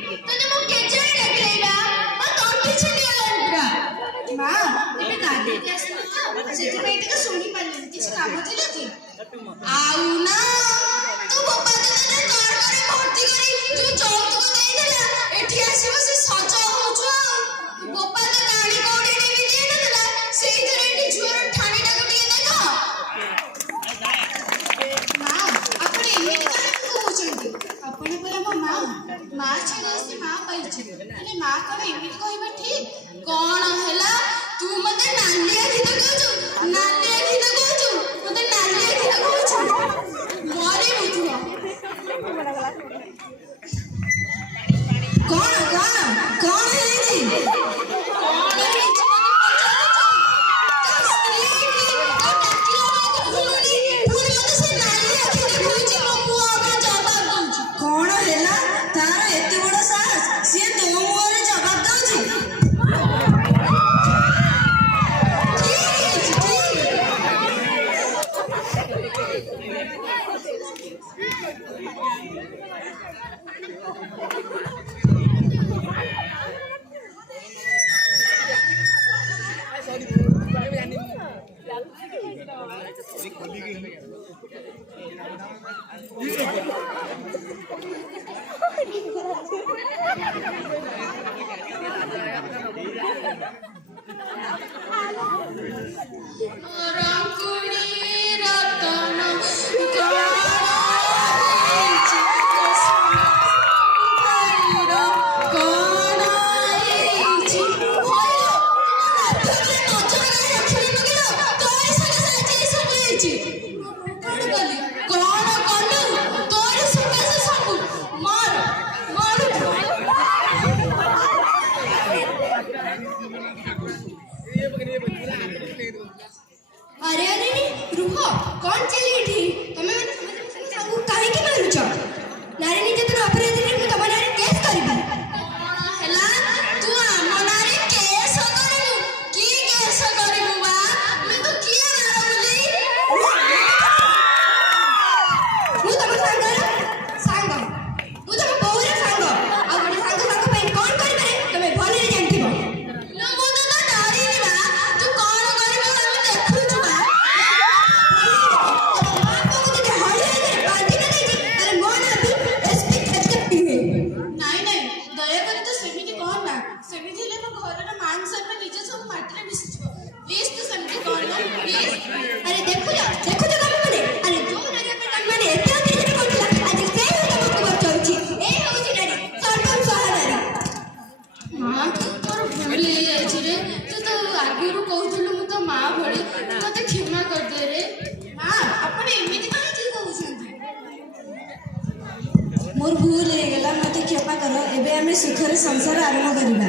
ତତେ ମୁଁ କେଜାଣି ଡାକିଲେଇଲା ମୋ ତଣ୍ଟି ଛିଣ୍ଡିଗଲାଣି ପୁରା। ମା ଏବେ ଗାଧେଇକି ଆସିଲି ତ ସେଥିପାଇଁ ଟିକେ ଶୁଣି ପାରିଲିନି। କିଛି କାମ ଥିଲା କି? ଆଉ ନା ତୁ ବୋପା ତତେ ତରକାରୀ ଭର୍ତ୍ତି କରି ଯୋଉ ଯୌତୁକ ଦେଇଥିଲା ଏଠି ଆସିବ ସେ ସଜ ହଉଛୁ ଆଉ। ବୋପା ତ ଗାଣି କଉଡ଼ିରେ ବି ଦେଇନଥିଲା ସେଇଥିରେ ଏଠି ଝୁଅର ଠାଣିଟାକୁ ଟିକେ ଦେଖ। ମା ଆପଣ ଏମିତି କାହିଁକି କହୁଛନ୍ତି? ଆପଣ ପରା ମୋ ମା। ମା ଛାଡ଼ି ଆସି ମା ପାଇଛି ହେଲେ ମା କଣ ଏମିତି କହିବା ଠିକ୍? କଣ ହେଲା ତୁ ମତେ ନାଲି ଆଖି ଦେଖାଉଛୁ? ନାଲି ଆଖି ଦେଖାଉଛୁ? ମତେ ନାଲି ଆଖି ଦେଖାଉଛୁ? ମରିବୁ ତୁ। କଣ କଣ କଣ ହେଇଛି? କଣ ହେଇଛି ମତେ ପଚାରୁଛୁ? ତା ସ୍ତ୍ରୀ କି ତା ଡାକିଲା ବେଳକୁ ଶୁଣୁନି ପୁଣି ମତେ ସେ ନାଲି ଆଖି ଦେଖାଉଛି। ମୋ ପୁଅ ଅଗା ଜବାବ ଦଉଛି। କଣ ହେଲା ତାର ଏତେ ବଡ ସାହସ? ସିଏ ତୋ ମୁହଁରେ ଜବାବ ଦଉଛି? ଠିକ୍ ହେଇଛି ଠିକ୍। ରଙ୍ଗୁଣୀ ରତନ କଣ ହେଇଛି? ଶରୀର କଣ ହେଇଛି? ହଇଲୋ ତୁ ନଜର କାହିଁ ରଖିଲୁନି କିଲୋ? ତୋରି ସକାଶେ ଆଜି ଏସବୁ ହେଇଛି। କଣ କଲି? କଣ କଲୁ? ତୋରି ସକାଶେ ସବୁ। ମର ମର। अरे अरे रुह कौन चली एठी तमे माने सब काहे के मारुछ नारी निर्यातन अपराधी रे तम नारी केस करबी कोन हैला तू आम नारी केस करबू की केस करबू बा मैं तो किए मारो बोली मु तम सांग मु तम बहुरे सांग आ गोटे सांग पे कोन करबे तमे भले जानथिबो लो मु तो नारी रे बा तू कोन करबो हम देखुछु बा ନାଇଁ ନାଇଁ ଦୟାକରି ତୁ ସେମିତି କହନା। ସେମିତି ହେଲେ ମୋ ଘରର ମାନ ସମ୍ମାନ ନିଜ ସବୁ ମାଟିରେ ମିଶିଯିବ। ପ୍ଲିଜ୍ ତୁ ସେମିତି କହନା ପ୍ଲିଜ୍। ଆରେ ଦେଖୁଛ ତମେ ମାନେ ଆରେ ଯୋଉ ନାରୀ ଆମେ ମାନେ ଏତେ ଅତ୍ୟାଚାର କରୁଥିଲା ଆଜି ସେ ତମକୁ ବଚାଉଛି। ଏ ହଉଛି ନାରୀ ସର୍ବଂ ସହା ନାରୀ। ମା ତୋର ଭୁଲ ହେଇଯାଇଛି ରେ। ତୁ ତ ଆଗରୁ କହୁଥିଲୁ ମୁଁ ତ ମା ଭଳି ମତେ କ୍ଷମା କରିଦେ ରେ। ମା ଆପଣ ଏମିତି କାହିଁକି କହୁଛନ୍ତି? ମୋର ଭୁଲ ହେଇଗଲା, ମତେ କ୍ଷମା କର। ଏବେ ଆମେ ସୁଖରେ ସଂସାର ଆରମ୍ଭ କରିବା।